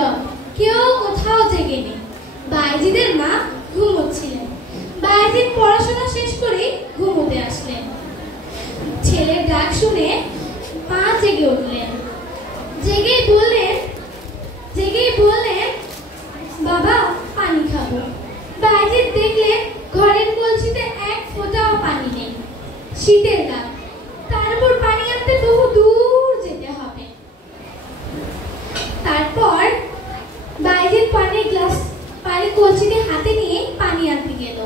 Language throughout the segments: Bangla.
নীরব, কেউ কোথাও জেগে নেই। বাইজিদের মা ঘুমোচ্ছিলেন। বাইজিদ পড়াশোনা শেষ করে ঘুমোতে আসলেন। ছেলের ডাক শুনে মা জেগে উঠলেন। জেগেই বললেন, বাবা পানি খাবো। বাইজিদ দেখলেন ঘরের কলসিতে এক ফোঁটাও পানি নেই। শীতের রাত, তার উপর পানি আনতে বহু দূর যেতে হবে। তারপর বাইজিদ পানি কলসিতে হাতে নিয়ে পানি আনতে গেল।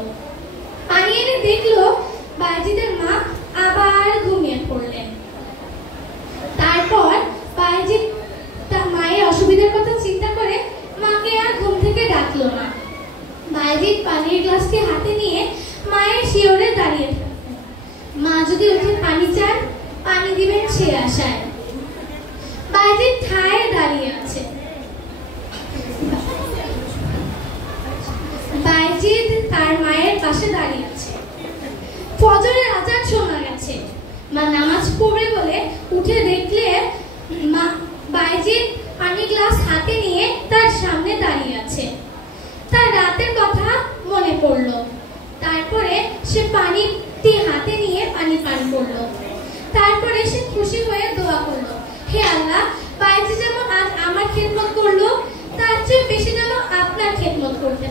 পানি এনে দেখলো বাইজিদের মা আবার ঘুমিয়ে পড়লেন। তারপর বাইজিদ তার মায়ের অসুবিধার কথা চিন্তা করে মাকে আর ঘুম থেকে ডাকলো না। বাইজিদ পানির গ্লাসটি হাতে নিয়ে মায়ের শিয়রে দাঁড়িয়ে থাকলেন। মা যদি উঠে পানি চান, পানি দিবেন সে আশায়। বাইজিদ ঠায় দাঁড়িয়ে আছে। বাইজিদ তার মায়ের পাশে দাঁড়িয়ে আছে। ফজরের আজান শোনা গেছে। মা নামাজ পড়বে বলে উঠে দেখলে বাইজিদ পানি গ্লাস হাতে নিয়ে তার সামনে দাঁড়িয়ে আছে। তার রাতের কথা মনে পড়ল। তারপরে সে পানিটি হাতে নিয়ে পানি পান করলো। তারপরে সে খুশি হয়ে দোয়া করলো, হে আল্লাহ, বাইজিদ যেমন আজ আমার খেদমত করলো, তার চেয়ে বেশি যেন আপনার খেদমত করতে